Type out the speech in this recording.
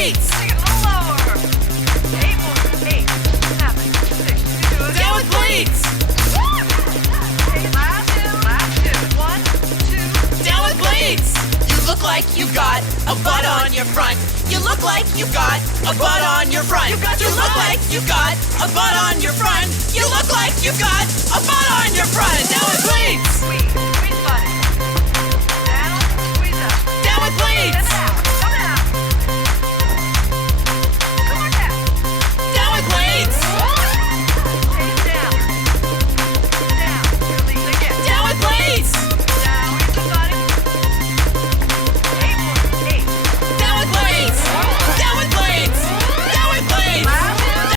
cleats. Take it a little lower. 8 more. 8, 7, 6. You do it. Down with cleats. Okay, last two. 1, 2. Down with cleats. You look like you've got a butt on your front. You look like you've got a butt on your front. You look like you've got a butt on your front. You look like you've got a butt on your front. Down with cleats.